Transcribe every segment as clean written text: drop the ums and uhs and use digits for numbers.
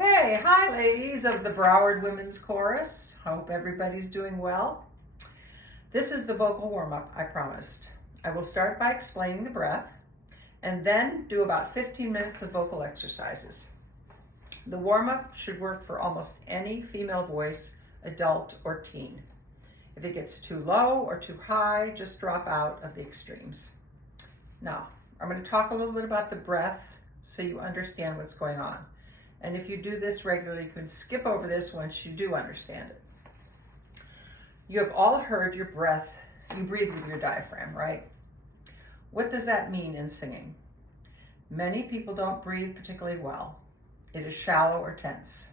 Okay, hi ladies of the Broward Women's Chorus. Hope everybody's doing well. This is the vocal warm-up I promised. I will start by explaining the breath and then do about 15 minutes of vocal exercises. The warm-up should work for almost any female voice, adult or teen. If it gets too low or too high, just drop out of the extremes. Now, I'm going to talk a little bit about the breath so you understand what's going on. And if you do this regularly, you can skip over this once you do understand it. You have all heard your breath, you breathe with your diaphragm, right? What does that mean in singing? Many people don't breathe particularly well. It is shallow or tense.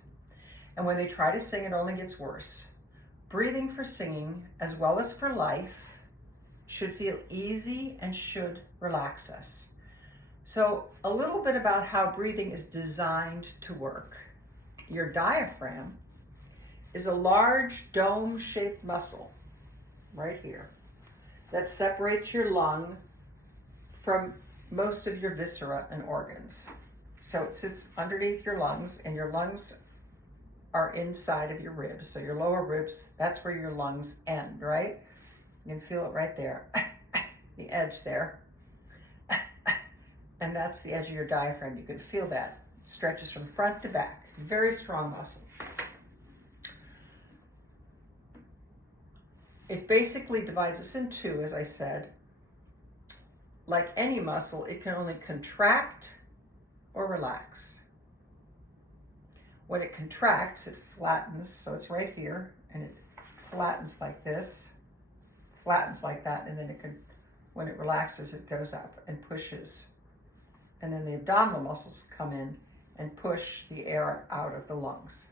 And when they try to sing, it only gets worse. Breathing for singing, as well as for life, should feel easy and should relax us. So a little bit about how breathing is designed to work. Your diaphragm is a large dome-shaped muscle right here that separates your lung from most of your viscera and organs. So it sits underneath your lungs, and your lungs are inside of your ribs. So your lower ribs, that's where your lungs end, right? You can feel it right there, the edge there. And that's the edge of your diaphragm. You can feel that. It stretches from front to back. Very strong muscle. It basically divides us in two, as I said. Like any muscle, it can only contract or relax. When it contracts, it flattens, so it's right here, and it flattens like this, flattens like that, and then it can, when it relaxes, it goes up and pushes. And then the abdominal muscles come in and push the air out of the lungs.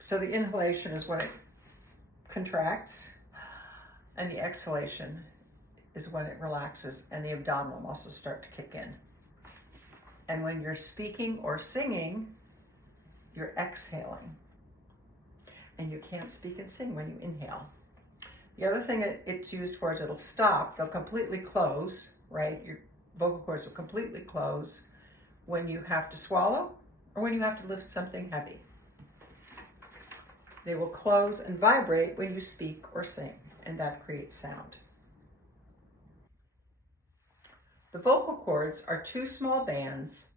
So the inhalation is when it contracts, and the exhalation is when it relaxes and the abdominal muscles start to kick in. And when you're speaking or singing, you're exhaling. And you can't speak and sing when you inhale. The other thing that it's used for is it'll stop. They'll completely close, right? Your vocal cords will completely close when you have to swallow or when you have to lift something heavy. They will close and vibrate when you speak or sing, and that creates sound. The vocal cords are two small bands,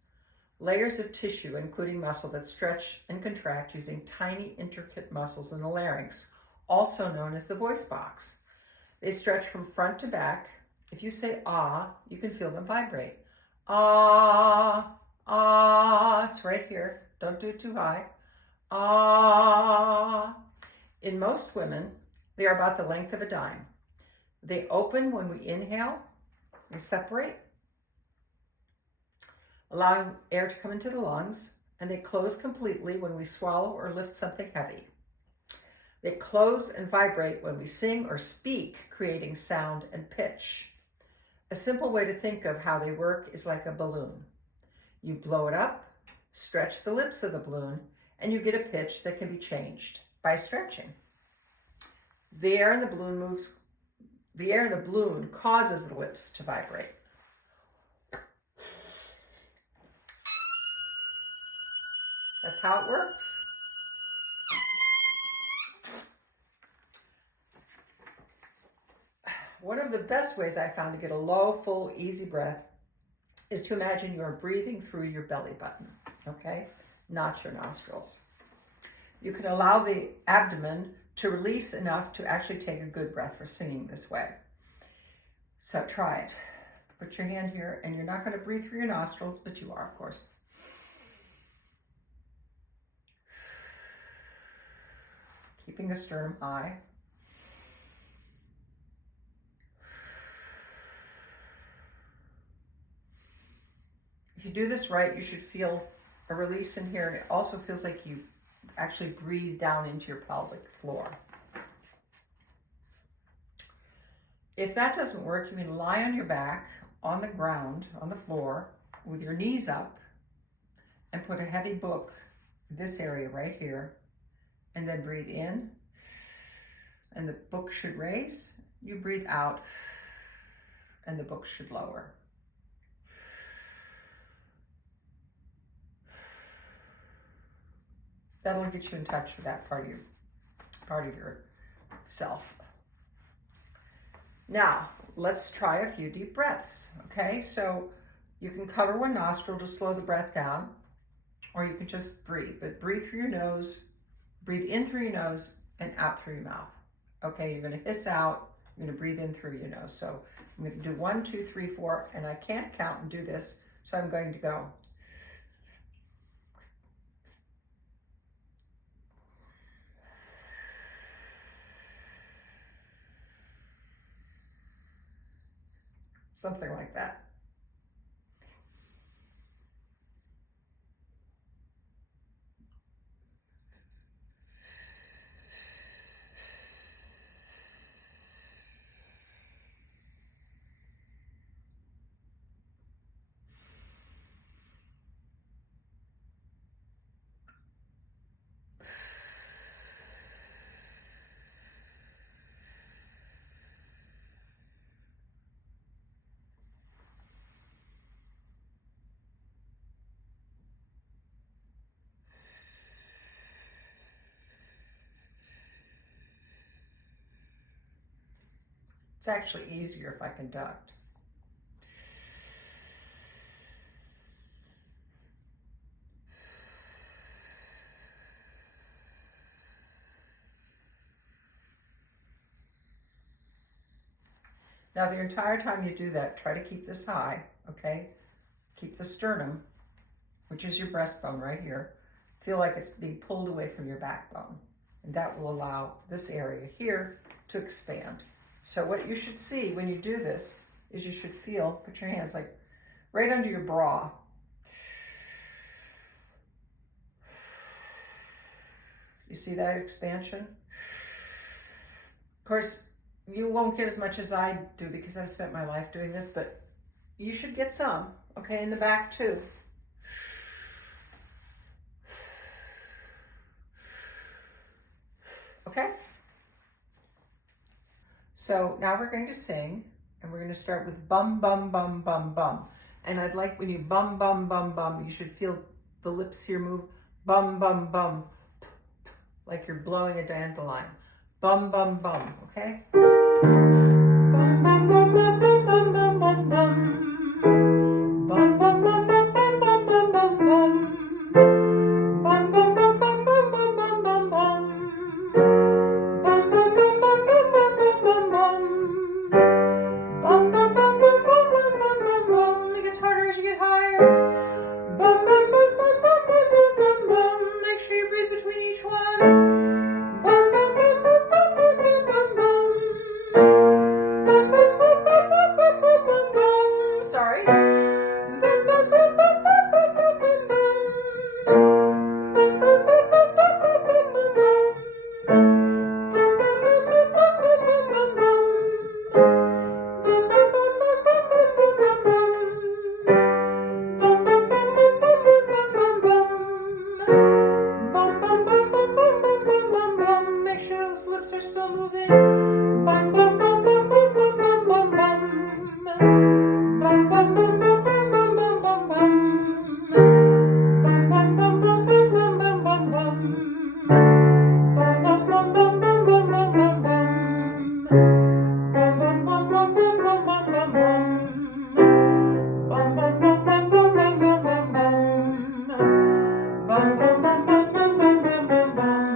layers of tissue, including muscle, that stretch and contract using tiny, intricate muscles in the larynx, also known as the voice box. They stretch from front to back. If you say ah, you can feel them vibrate. Ah, ah, it's right here. Don't do it too high. Ah. In most women, they are about the length of a dime. They open when we inhale, they separate, allowing air to come into the lungs, and they close completely when we swallow or lift something heavy. They close and vibrate when we sing or speak, creating sound and pitch. A simple way to think of how they work is like a balloon. You blow it up, stretch the lips of the balloon, and you get a pitch that can be changed by stretching. The air in the balloon causes the lips to vibrate. That's how it works. One of the best ways I found to get a low, full, easy breath is to imagine you're breathing through your belly button, okay? Not your nostrils. You can allow the abdomen to release enough to actually take a good breath for singing this way. So try it. Put your hand here, and you're not going to breathe through your nostrils, but you are, of course. Keeping the sternum high. If you do this right, you should feel a release in here. It also feels like you actually breathe down into your pelvic floor. If that doesn't work, you can lie on your back on the ground, on the floor, with your knees up, and put a heavy book in this area right here, and then breathe in, and the book should raise. You breathe out, and the book should lower. That'll get you in touch with that part of yourself. Now, let's try a few deep breaths, okay? So you can cover one nostril to slow the breath down, or you can just breathe, but breathe through your nose, breathe in through your nose and out through your mouth. Okay, you're gonna hiss out, you're gonna breathe in through your nose. So I'm gonna do 1, 2, 3, 4, and I can't count and do this, so I'm going to go. Something like that. It's actually easier if I conduct. Now the entire time you do that, try to keep this high, okay? Keep the sternum, which is your breastbone right here, feel like it's being pulled away from your backbone. And that will allow this area here to expand. So what you should see when you do this is you should feel, put your hands like right under your bra. You see that expansion? Of course, you won't get as much as I do because I've spent my life doing this, but you should get some, okay, in the back too. Okay? So now we're going to sing, and we're going to start with bum, bum, bum, bum, bum. And I'd like when you bum, bum, bum, bum, you should feel the lips here move, bum, bum, bum, like you're blowing a dandelion. Bum, bum, bum, okay? Bum, bum, bum, bum, bum, bum, bum, bum. Bum, bum, bum, bum, bum, bum, bum, bum, bum. Bum, bum, bum, bum, bum, bum, bum, bum, bum. Bum, bum, bum, bum, bum, bum, bum, bum. Bum, bum, bum, bum, bum, bum, bum, bum, bum. It gets harder as you get higher. Bum, bum, bum, bum, bum, bum, bum, bum, bum. Make sure you breathe between each one. Bum, bum, bum, bum, bum, bum, bum, bum, bum. Bum, bum, bum, bum, bum, bum, bum, bum, bum. Sorry. Bum, bum, bum, bum, bum, bum, bum, bum, bum. Bum, bum, bum, bum, bum, bum, bum, bum, bum. Bum, bum, bum, bum, bum, bum, bum, bum, bum. Bum, bum, bum, bum, bum, bum, bum, bum, bum. Bum, bum, bum, bum, bum, bum, bum, bum, bum. Bum, bum, bum, bum, bum, bum, bum, bum, bum. Make sure those lips are still moving. Bum, bum, bum, bum, bum, bum, bum, bum, bum. Bum, bum, bum, bum, bum, bum, bum, bum, bum. Bum, bum, bum, bum, bum, bum, bum, bum, bum. Bum, bum, bum, bum, bum, bum, bum, bum, bum. Bum, bum, bum, bum, bum, bum, bum, bum, bum. Bum, bum, bum, bum, bum, bum, bum, bum, bum. Bum, bum, bum, bum, bum, bum, bum, bum, bum.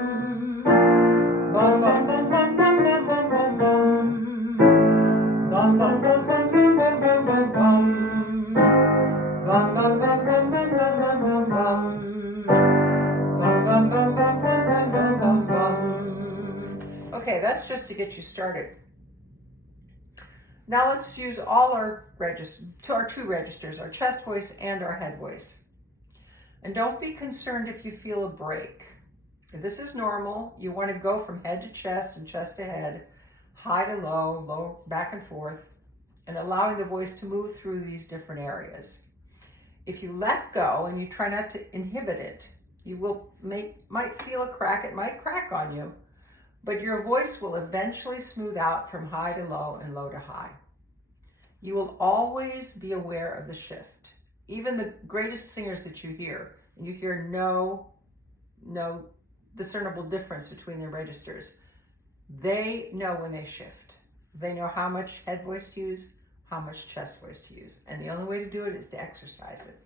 Bum, bum, bum, bum, bum, bum, bum, bum, bum. Bum, bum, bum, bum, bum, bum, bum, bum, bum. Bum, bum, bum, bum, bum, bum, bum, bum, bum. Bum, bum, bum, bum, bum, bum, bum, bum. Okay, that's just to get you started. Now let's use all our two registers, our chest voice and our head voice. And don't be concerned if you feel a break. If this is normal. You want to go from head to chest and chest to head, high to low, low back and forth, and allowing the voice to move through these different areas. If you let go and you try not to inhibit it, you might feel a crack. It might crack on you, but your voice will eventually smooth out from high to low and low to high. You will always be aware of the shift. Even the greatest singers that you hear, and you hear no discernible difference between their registers. They know when they shift. They know how much head voice to use, how much chest voice to use. And the only way to do it is to exercise it.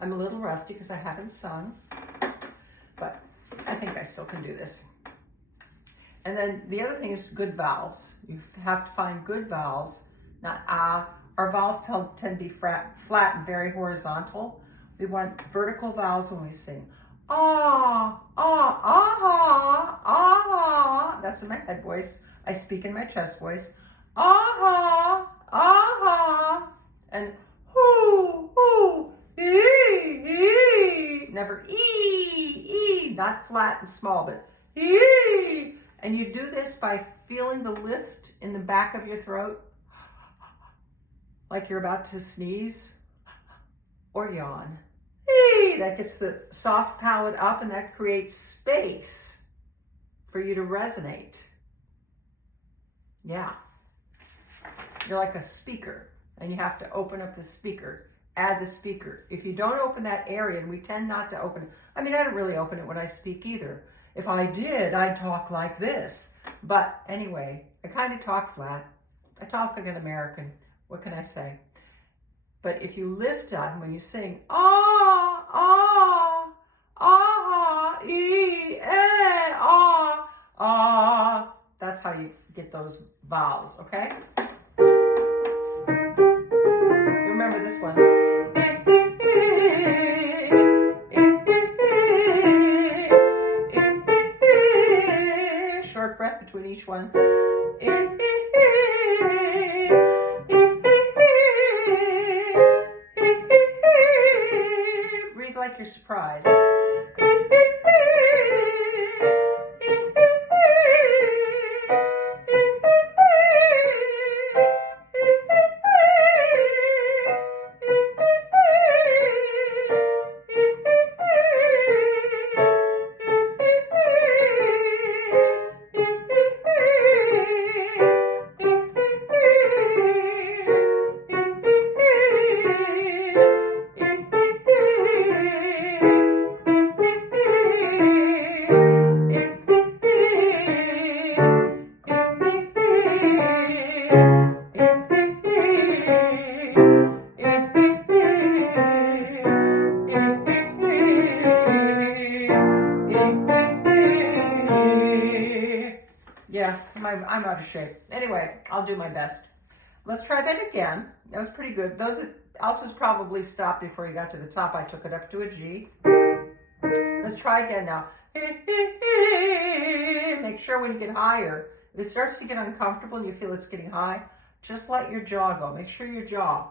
I'm a little rusty because I haven't sung, but I think I still can do this. And then the other thing is good vowels. You have to find good vowels, not ah. Our vowels tend to be flat and very horizontal. We want vertical vowels when we sing. Ah, ah, ah, ah. That's in my head voice. I speak in my chest voice. Ah, ah, and hoo, hoo, ee. Never ee, not flat and small, but ee. And you do this by feeling the lift in the back of your throat, like you're about to sneeze or yawn. That gets the soft palate up, and that creates space for you to resonate. Yeah. You're like a speaker, and you have to open up the speaker, add the speaker. If you don't open that area, and we tend not to open it. I mean, I don't really open it when I speak either. If I did, I'd talk like this. But anyway, I kind of talk flat. I talk like an American. What can I say? But if you lift up when you sing, ah, ah, ah, ee, eh, ah, ah, that's how you get those vowels, okay? Remember this one. Short breath between each one. Breathe like you're surprised. Yeah, I'm out of shape. Anyway, I'll do my best. Let's try that again. That was pretty good. Those altos probably stopped before you got to the top. I took it up to a G. Let's try again now. Make sure when you get higher, if it starts to get uncomfortable and you feel it's getting high, just let your jaw go. Make sure your jaw,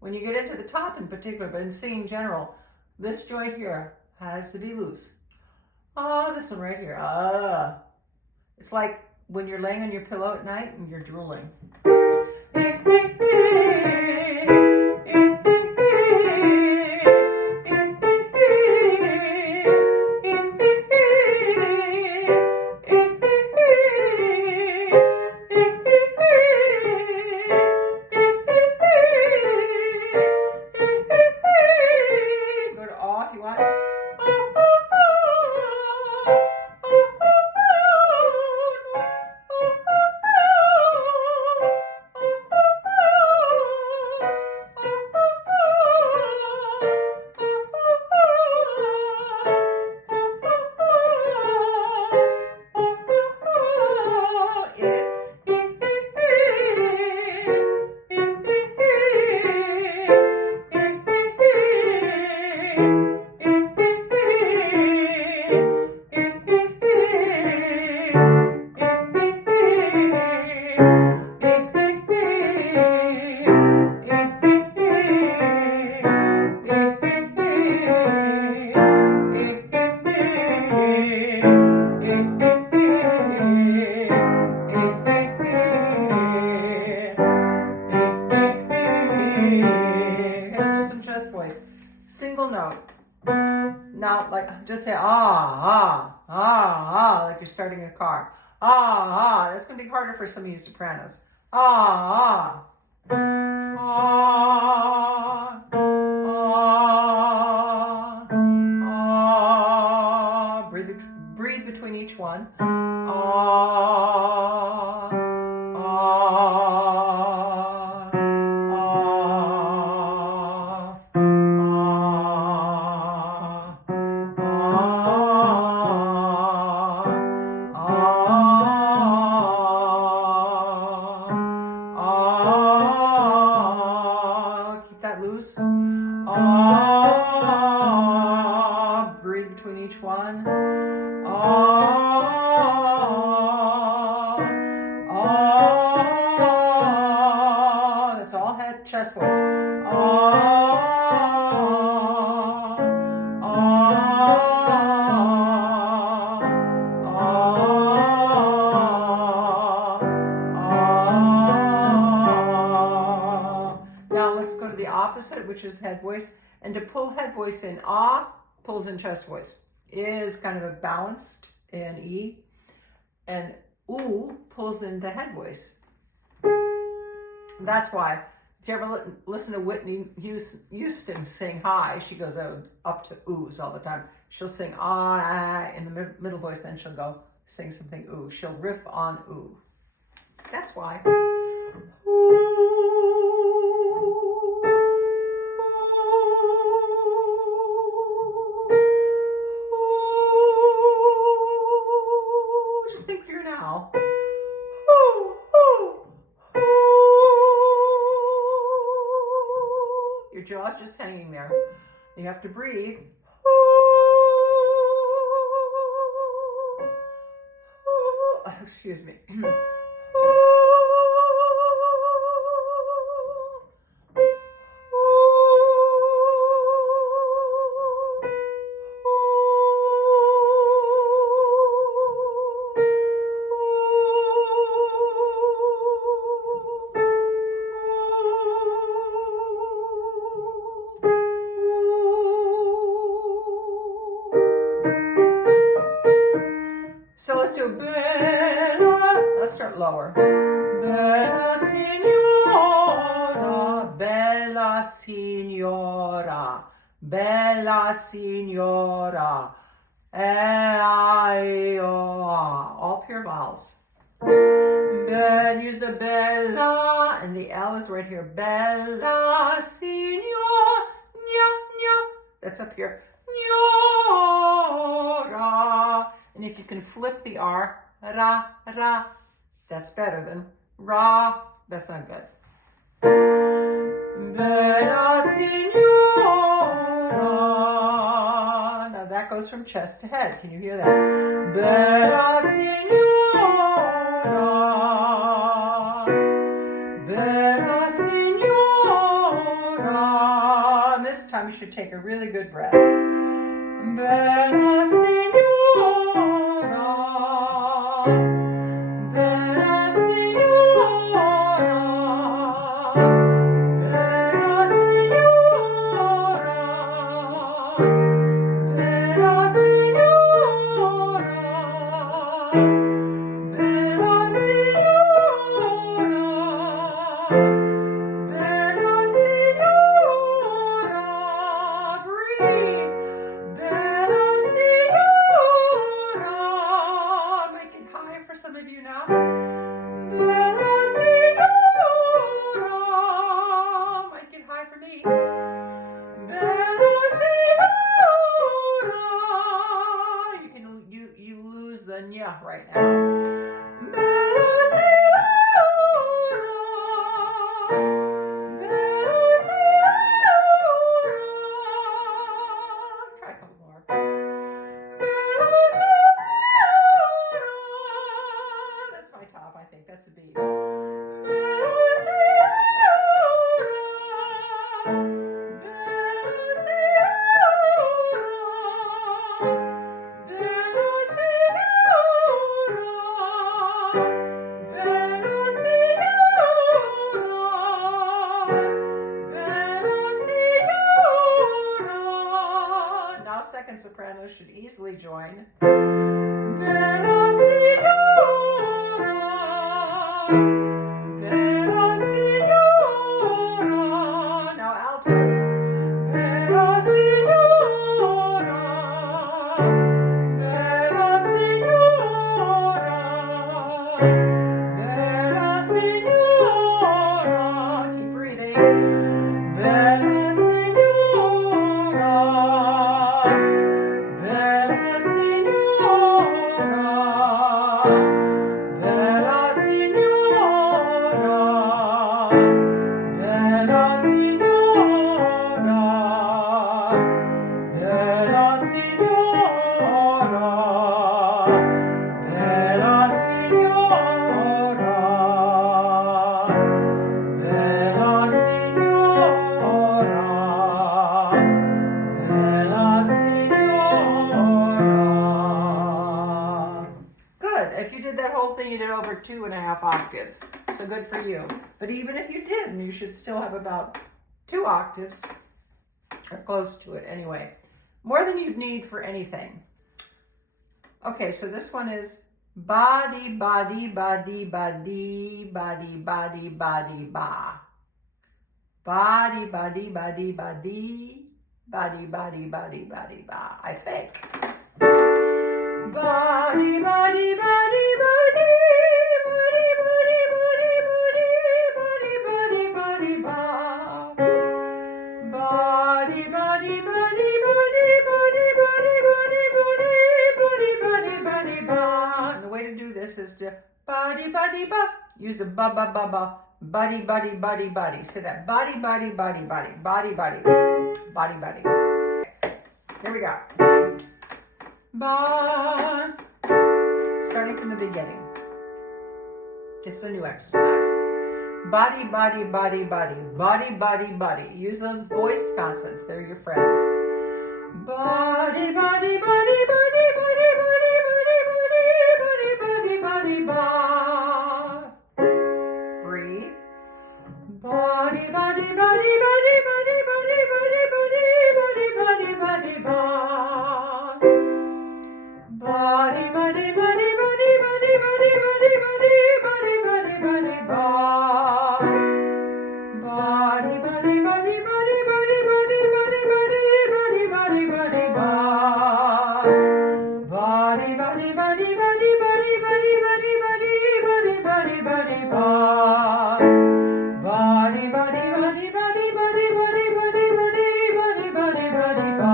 when you get into the top in particular, but in singing in general, this joint here has to be loose. Oh, this one right here. It's like when you're laying on your pillow at night and you're drooling. Go to awe if you want. Single note. Not like, just say like you're starting a car. That's going to be harder for some of you sopranos. Breathe through one. Ah, ah, ah, keep that loose. Breathe between each one. That's all head, chest voice. Now let's go to the opposite, which is head voice. And to pull head voice in, ah pulls in chest voice. Is kind of a balanced in E. And ooh pulls in the head voice. That's why, if you ever listen to Whitney Houston sing high, she goes up to oohs all the time. She'll sing ah in the middle voice, then she'll go sing something ooh. She'll riff on ooh. That's why. Just think through now. Your jaw's just hanging there. You have to breathe. Excuse me. So let's do bella. Let's start lower. Bella signora, bella signora, bella signora. All pure vowels. Then use the bella, and the L is right here. Bella signora, that's up here. Signora. And if you can flip the R, ra, ra, that's better than ra. That's not good. Bella signora. Now that goes from chest to head. Can you hear that? Bella signora. Bella signora. And this time you should take a really good breath. Bella signora. Bella signora, bella signora, bella signora, bella signora, bella signora, breathe. Bella signora, make it high for some of you now. Bella signora, make it high for me. Bella signora, you lose the nya right now. Bella signora, bella signora. Try a couple more. That's my top, I think. That's the beat. Now second soprano should easily join. Bella signora, bella signora. Now altos. Bella signora, bella signora. Bella signora, bella signora, bella signora, bella signora, bella signora, bella signora, bella signora, bella signora. Good. If you did that whole thing, you did over 2.5 octaves. So good for you. But even if you didn't, you should still have about 2 octaves, or close to it anyway. More than you'd need for anything. Okay, so this one is body, body, body, body, body, body, body, ba. Body, body, body, body, body, body, body, body, ba. I think. Body, body, body, body, body, body, body, body, body, body, body, ba. Body, body, body, body, body, body, body, body, body, body, body, ba. And the way to do this is to body, body, ba. Use the ba, ba, ba, ba. Body, body, body, body. Say that. Body, body, body, body, body, body, body, body. Here we go. Ba. Starting from the beginning. It's a new exercise. Body, body, body, body, body, body, body. Use those voiced consonants. They're your friends. Body, body, body, body, body, body, body, body, body, body, body, ba. Breathe. Body, body, body, body, body, body, body, body, body, body, body, ba. Body, body, body, body, body, body, body, body, body, body, body, ba. Body, body, body, body, body, body, body, body, body, body, ba. Body, body, body, body, body, body, body, body, body, body, ba. Body, body, body, body, body, body, body, body, body, body, ba.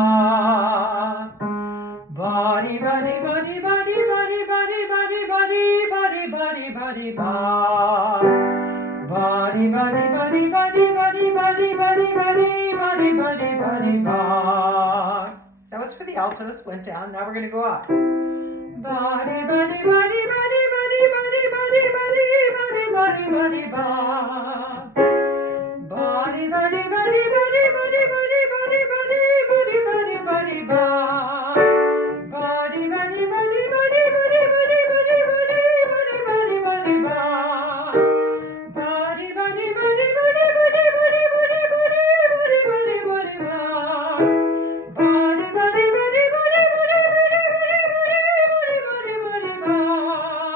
Body, body, body, body, body, body, body, body, body, body, ba. Body, body, body, body, body, body, body, body, body, body, ba. That was for the altos, went down. Now we're going to go up. Body, body, body, body, body, body, body, body, body, body, body, ba. Body, body, body, body, body, body, body, body, body, body, body, ba. Body, body, body, body, body, body, body, body, body, body, body, ba. Body, body, body, body, body, body, body, body, body, body, body, ba. Body, body, body, body, body, body, body, body, body, ba.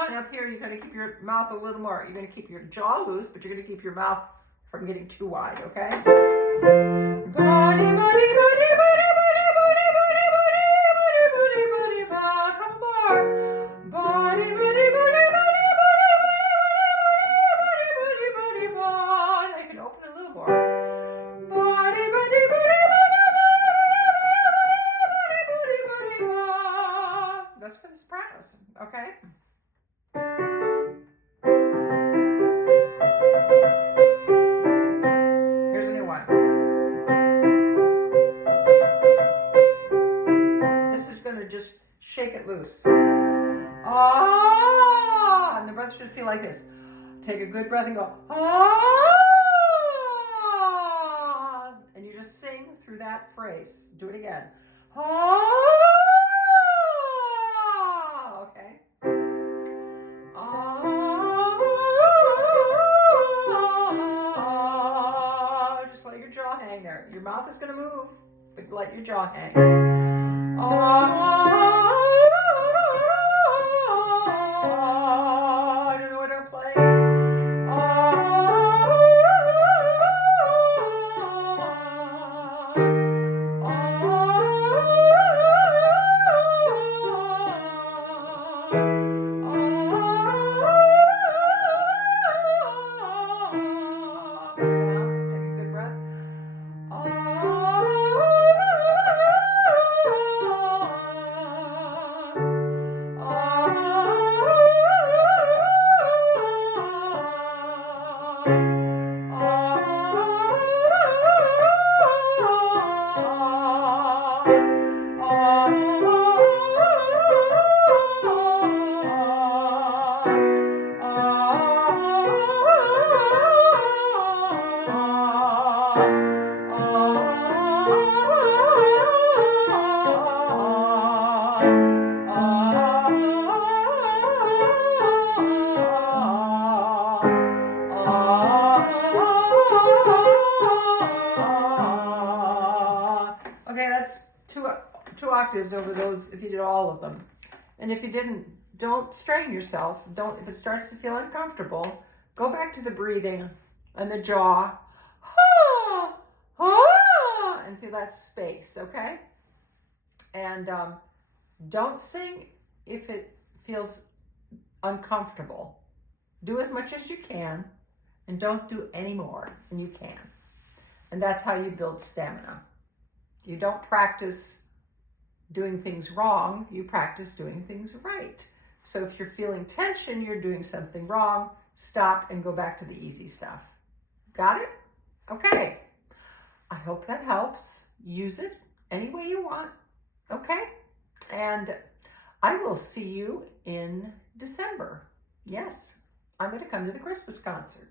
And up here, you're going to keep your mouth a little more. You're going to keep your jaw loose, but you're going to keep your mouth from getting too wide, okay? Body, body, body, body, body, body, body, body, body, body, body, ba. Couple more. Body, body, body, body, body, body, body, body, ba. I can open it a little more. Body, body, body, body, body, body, body, ba. That's for the sopranos, okay? Here's a new one. This is going to just shake it loose. Ah! And the breath should feel like this. Take a good breath and go, ah! And you just sing through that phrase. Do it again. Ah! Okay. Ah! Just let your jaw hang there. Your mouth is going to move, but let your jaw hang. Ah! I don't know what I'm playing. Okay, that's two octaves over those if you did all of them. And if you didn't, don't strain yourself. Don't, if it starts to feel uncomfortable, go back to the breathing and the jaw. And feel that space, okay? And don't sing if it feels uncomfortable. Do as much as you can and don't do any more than you can. And that's how you build stamina. You don't practice doing things wrong, you practice doing things right. So if you're feeling tension, you're doing something wrong, stop and go back to the easy stuff. Got it? Okay. I hope that helps. Use it any way you want. Okay? And I will see you in December. Yes, I'm going to come to the Christmas concert.